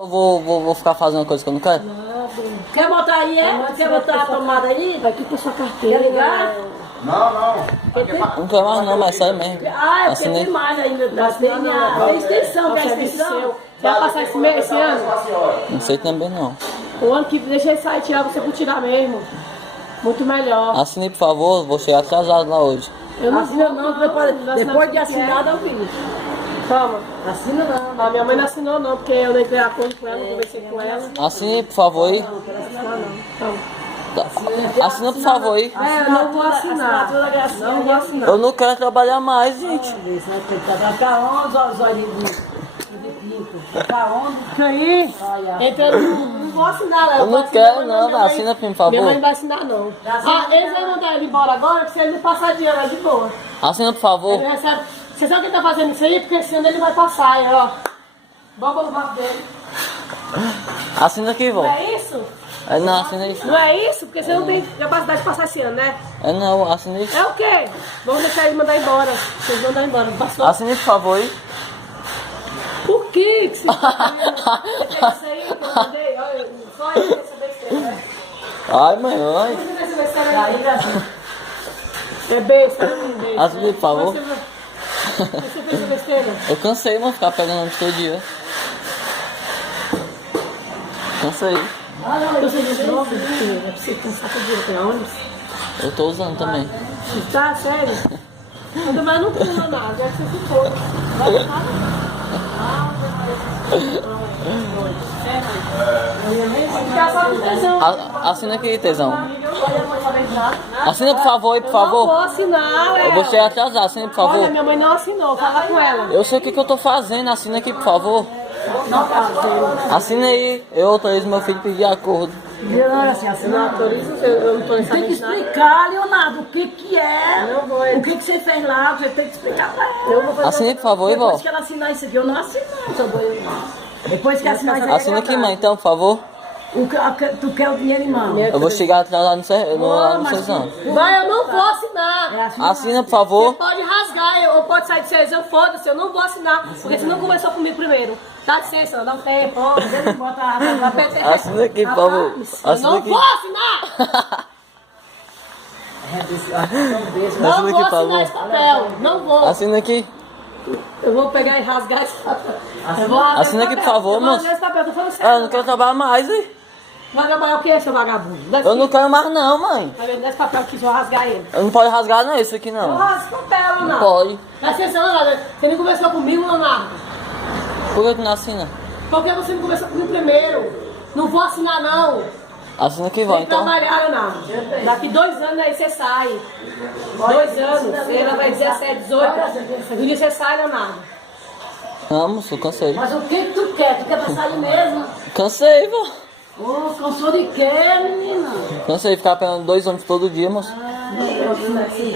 Eu vou ficar fazendo coisa que eu não quero? Quer botar aí, é? Quer botar a tomada aí? Aqui com sua carteira. Quer ligar? Não. Não quero mais não, mas sai mesmo. Ah, eu tenho mais ainda. Tem extensão, quer extensão? Quer passar esse ano? Não sei também não. O ano que deixa ele sair, tirar você por tirar mesmo. Muito melhor. Assine, por favor, vou chegar atrasado lá hoje. Eu não assino não, depois de assinar dá um filho. Toma. Assina não. A minha mãe não assinou não, porque eu não entrei a acordo com ela, não conversei com ela. Assine, por favor, aí. Não quero assinar não. Toma. Assina, por favor, aí. Eu não vou assinar. Não vou assinar. Eu não quero trabalhar mais, gente. Ficar onde os olhinhos de pinto? Ficar onde? Fica aí. Então eu não vou assinar, né? Eu não quero não, assina, por favor. Minha mãe não vai assinar não. Eles vão mandar ele embora agora, porque se ele não passar dinheiro, é de boa. Assina, por favor. Ele recebe. Você sabe quem tá fazendo isso aí? Porque esse ano ele vai passar, aí, ó. Bomba no rabo dele. Assina aqui, vó. Não é isso? Não, assina aí. Não é isso? Porque você não tem capacidade de passar esse ano, né? Não, assina aí. É o quê? Vamos deixar ele mandar embora. Vocês mandar embora. Passou. Assina, por favor, aí. Por que você tá fazendo? Você quer isso aí que eu mandei? Olha, só ele quer saber se é. Ai, mãe, ai. Você quer saber se é. É besta, besta. Assina, por favor. Você fez a besteira? Eu cansei, mano, ficar pegando ônibus todo dia. Cansei. Você de novo? É pra você cansar todo dia pra ônibus? Eu tô usando também. Tá, sério? Eu também não pula nada, já que você ficou. Vai tomar. Assina aqui, tesão. Assina, por favor, aí, por favor. Eu não vou assinar, Eu vou chegar atrasado, assina, por favor. Olha, minha mãe não assinou, fala com ela. Eu sei o que eu tô fazendo, assina aqui, por favor. Não tá fazendo. Assina aí, eu autorizo meu filho a pedir acordo. Não, assim, assinar autoriza, eu não tô nessa. Tem que explicar, Leonardo, o que é, Não vou. o que você fez lá, você tem que explicar pra ela. Eu vou fazer. Assina aí, por favor, vó. Depois que ela assinar isso aqui, eu não assino, não, seu boi. Depois que assinar isso aqui, Assina aqui, mãe, então, por favor. tu quer o dinheiro em mão. Eu vou chegar atrasado lá no Cezão. Vai, eu não vou assinar. Assina, por favor. Pode rasgar, ou pode sair de vocês, eu foda-se, eu não vou assinar, porque você não conversou comigo primeiro. Dá licença, dá um tempo. Bota a Assina aqui, por favor. Eu Assina não aqui. vou assinar! Não Assina aqui, vou por favor. assinar esse papel, não vou. Assina aqui. Eu vou pegar e rasgar esse papel. Eu vou rasgar Assina esse aqui, por papel. favor, Eu vou moço. rasgar esse papel, tô falando Eu sério. não quero trabalhar mais, hein? Vai trabalhar o que, seu vagabundo? Eu não quero mais não, mãe. Tá vendo? Dá esse papel aqui, vou rasgar ele. Eu não pode rasgar não, isso aqui Eu não. rasgo o papel, Não Leonardo. pode. Dá licença, Leonardo. Você nem conversou comigo, Leonardo. Por que tu não assina? Por que você não conversou comigo primeiro? Não vou assinar, não. Assina aqui, vó, Tem que então. trabalhar, Leonardo. Daqui 2 anos aí você sai. 2 anos. Ela vai 17, 18. Um dia você sai, Leonardo. Vamos, eu cansei. Mas o que tu quer? Tu quer passar ali mesmo? Cansei, vó. Ô, cansou de quê, menina? Cansei de ficar pegando 2 ônibus todo dia, moço.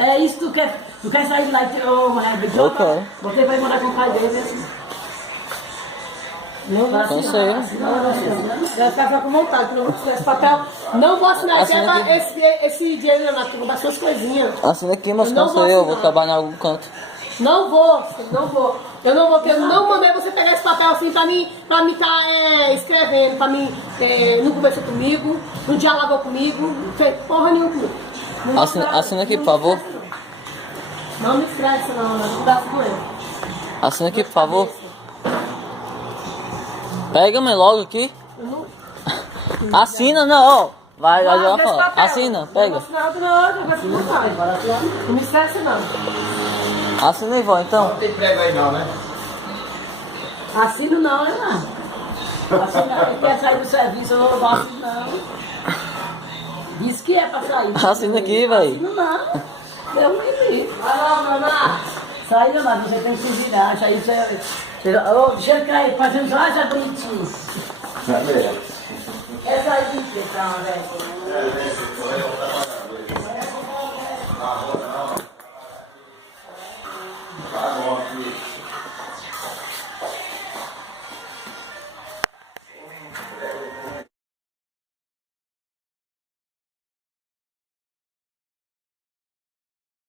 É isso que tu quer? Tu quer sair de lá e ter... Ô, Herbert, Eu quero. você vai morar com o pai dele, assim. Não vou assinar. Cansei. Vai ficar com vontade, porque eu não vou assinar esse papel. Não vou assinar. Assina aqui. Esse dinheiro, Leonardo, que comprar suas coisinhas. Assina aqui, moço, Eu não vou cansei. Eu vou assinar. trabalhar em algum canto. Não vou, não vou. Eu não vou, porque eu não mandei você pegar esse papel assim pra mim tá escrevendo, pra mim não conversou comigo, não dialogou comigo, não fez porra nenhuma comigo. Não Assina aqui, por favor. Não me estressa não, não dá com ele. Assina aqui, por favor. Pega, mãe, logo aqui. Assina, não. Vai, vai lá fora. Assina, pega. Não me estressa não. Assina aí, vó, então. Não tem prego aí não, né? Assino não, Leonardo. Assina, ele quer sair do serviço, eu não gosto, não. Diz que é pra sair. Assina aqui, velho. Assino não. Eu me livre. Vai lá, Leonardo. Sai, Leonardo, você tem que se virar. Acha isso aí. Ô, deixa ele cair, fazendo só essa bonitinha. Essa aí, então, velho.